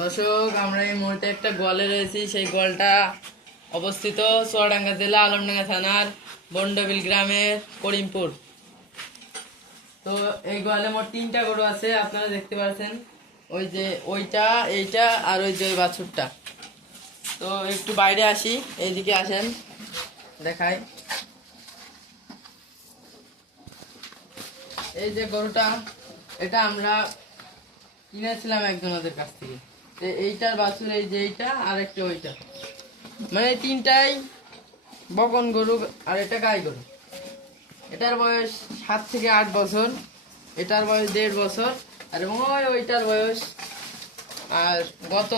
দর্শক, আমরা এই মুহূর্তে একটা গোয়ালে রয়েছি। সেই গোয়ালটা অবস্থিত চুয়াডাঙ্গা জেলা আলমডাঙ্গা থানার বন্ডবিল গ্রামের করিমপুর। তো এই গোয়ালে মোট 3টা গরু আছে, আপনারা দেখতে পাচ্ছেন। ওই যে ওইটা, এইটা আর ওই যে ওই বাছুরটা। তো একটু বাইরে আসি, এইদিকে আসেন, দেখাই। এই যে গরুটা, এটা আমরা কিনেছিলাম একজনের কাছ থেকে। এইটার বাছুর এই যে এইটা আর একটা ওইটা, মানে 3টাই বকন গরু আর এটা গাই গরু। এটার বয়স 7 থেকে 8 বছর, এটার বয়স 1.5 বছর, আর ওইটার বয়স আর গত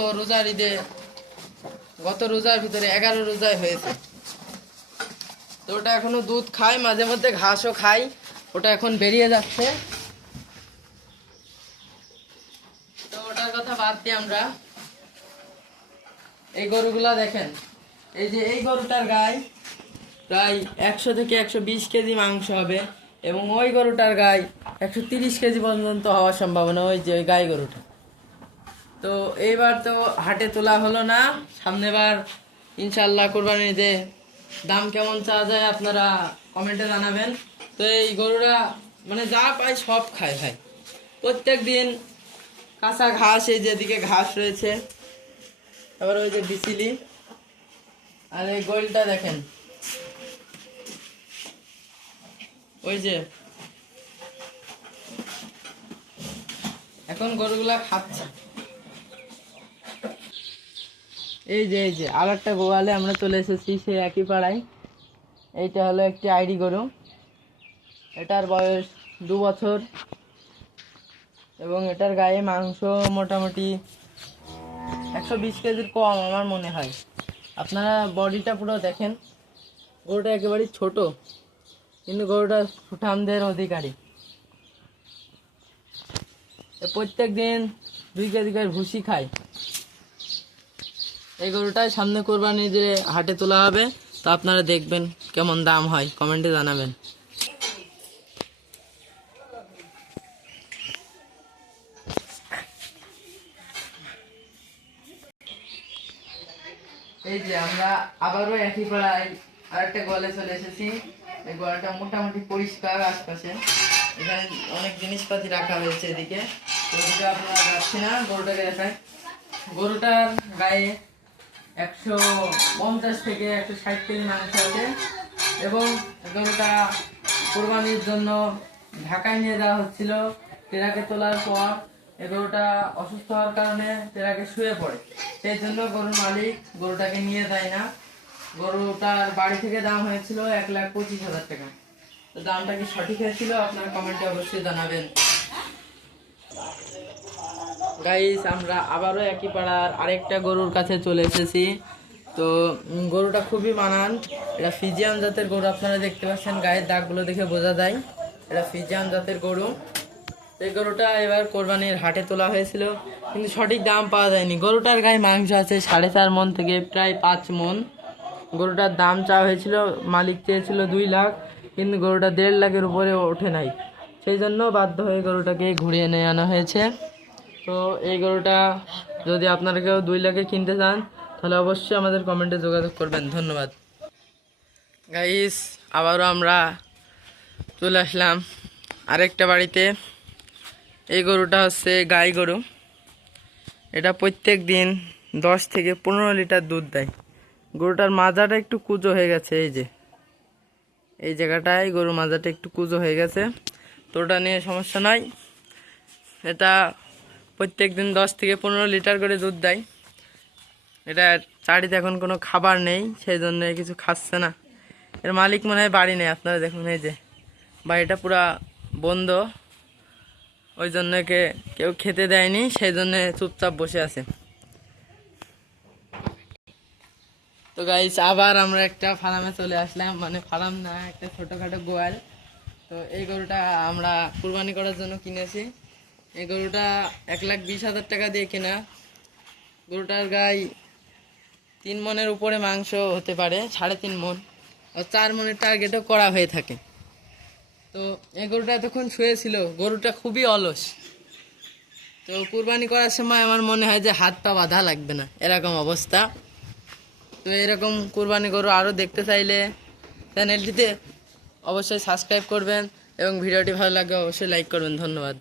রোজার ভিতরে 11 রোজায় হয়েছে। তো ওটা এখনো দুধ খায়, মাঝে মধ্যে ঘাসও খায়। ওটা এখন বেরিয়ে যাচ্ছে। তো ওটার কথা বাদ দিয়ে আমরা এই গরুগুলা দেখেন। এই যে এই গরুটার গায়ে প্রায় 100 থেকে 120 কেজি মাংস হবে, এবং ওই গরুটার গায়ে 130 কেজি পর্যন্ত হওয়ার সম্ভাবনা। ওই যে ওই গাই গরুটা। তো এইবার তো হাটে তোলা হলো না, সামনেবার ইনশাল্লাহ কোরবানিতে দাম কেমন চাওয়া যায় আপনারা কমেন্টে জানাবেন। তো এই গরুরা মানে যা পায় সব খায় ভাই, প্রত্যেক দিন কাঁচা ঘাস, এই যেদিকে ঘাস রয়েছে, আবার ওই যে বিচিলি, আর এই গোলটা দেখেন, ওই যে এখন গরুগুলা খাচ্ছে। এই যে আর একটা গোয়ালে আমরা চলে এসেছি, সেই একই পাড়ায়। এইটা হলো একটি আইডি গরু, এটার বয়স 2 বছর, এবং এটার গায়ে মাংস মোটামুটি 120 কেজির কম আমার মনে হয়। আপনারা বডিটা পুরো দেখেন, গরুটা একেবারেই ছোট, কিন্তু গরুটা সুঠামদের অধিকারী। প্রত্যেক দিন 2 কেজি করে ভুসি খায়। এই গরুটাই সামনে কোরবানি যে হাটে তোলা হবে, তো আপনারা দেখবেন কেমন দাম হয়, কমেন্টে জানাবেন। এই যে আমরা আবারও একই পাড়ায় আরেকটা গোয়ালে চলে এসেছি। এই গোয়ালটা মোটামুটি পরিষ্কার, আশপাশে এখানে অনেক জিনিসপাতি রাখা হয়েছে। এদিকে ওদিকে আপনারা যাচ্ছি না, গরুটাকে দেখায়। গরুটার গায়ে 150 থেকে 160 কেজি মাংস আছে, এবং গরুটা কোরবানির জন্য ঢাকায় নিয়ে যাওয়া হচ্ছিল। ট্রাকে তোলার পর এই গরুটা অসুস্থ হওয়ার কারণে ট্রাকে শুয়ে পড়ে, সেই জন্য গরুর মালিক গরুটাকে নিয়ে যায় না। গরুটার বাড়ি থেকে দাম হয়েছিল 1,25,000 টাকা। তো দামটা কি সঠিক হয়েছিল আপনারা কমেন্টে অবশ্যই জানাবেন। গাইস, আমরা আবারও একই পাড়ার আরেকটা গরুর কাছে চলে এসেছি। তো গরুটা খুবই মানান, এটা ফিজিয়ান জাতের গরু। আপনারা দেখতে পাচ্ছেন গায়ের দাগগুলো দেখে বোঝা যায় এটা ফিজিয়ান জাতের গরু। এই গরুটা এবার কোরবানির হাটে তোলা হয়েছিল, কিন্তু সঠিক দাম পাওয়া যায়নি। গরুটার গায়ে মাংস আছে 4.5 মণ থেকে প্রায় 5 মণ। গরুটার দাম চাওয়া হয়েছিল, মালিক চেয়েছিল 2 লাখ, কিন্তু গরুটা 1.5 লাখের উপরে ওঠে নাই, সেই জন্য বাধ্য হয়ে গরুটাকে ঘুরিয়ে নিয়ে আনা হয়েছে। তো এই গরুটা যদি আপনারা কেউ 2 লাখে কিনতে চান, তাহলে অবশ্যই আমাদের কমেন্টে যোগাযোগ করবেন। ধন্যবাদ গাইস। আবারও আমরা চলে আসলাম আরেকটা বাড়িতে। এই গরুটা হচ্ছে গাই গরু। এটা প্রত্যেক দিন 10 থেকে 15 লিটার দুধ দেয়। গরুটার মাজাটা একটু কুঁজো হয়ে গেছে, এই যে এই জায়গাটায় গরুর মাজাটা একটু কুঁজো হয়ে গেছে, তো ওটা নিয়ে সমস্যা নাই। এটা প্রত্যেক দিন 10 থেকে 15 লিটার করে দুধ দেয়। এটা চারিতে এখন কোনো খাবার নেই, সেই জন্য কিছু খাচ্ছে না। এর মালিক মনে হয় বাড়ি নেই, আপনারা দেখুন এই যে বাড়িটা পুরা বন্ধ, ওই জন্য কেউ খেতে দেয়নি, সেই জন্য চুপচাপ বসে আছে। তো গাইস, আবার আমরা একটা ফার্মে চলে আসলাম, মানে ফার্ম না, একটা ছোটোখাটো গোয়াল। তো এই গরুটা আমরা কুরবানি করার জন্য কিনেছি। এই গরুটা 1,20,000 টাকা দিয়ে কেনা। গরুটার গায়ে 3 মণের উপরে মাংস হতে পারে, 3.5 মণ, আর 4 মণের টার্গেটও করা হয়ে থাকে। তো এই গরুটা এতক্ষণ শুয়েছিল। গরুটা খুবই অলস, তো কুরবানি করার সময় আমার মনে হয় যে হাত পা বাঁধা লাগবে না, এরকম অবস্থা। তো এরকম কুরবানি গরু আরও দেখতে চাইলে চ্যানেলটিতে অবশ্যই সাবস্ক্রাইব করবেন এবং ভিডিওটি ভালো লাগলে অবশ্যই লাইক করবেন। ধন্যবাদ।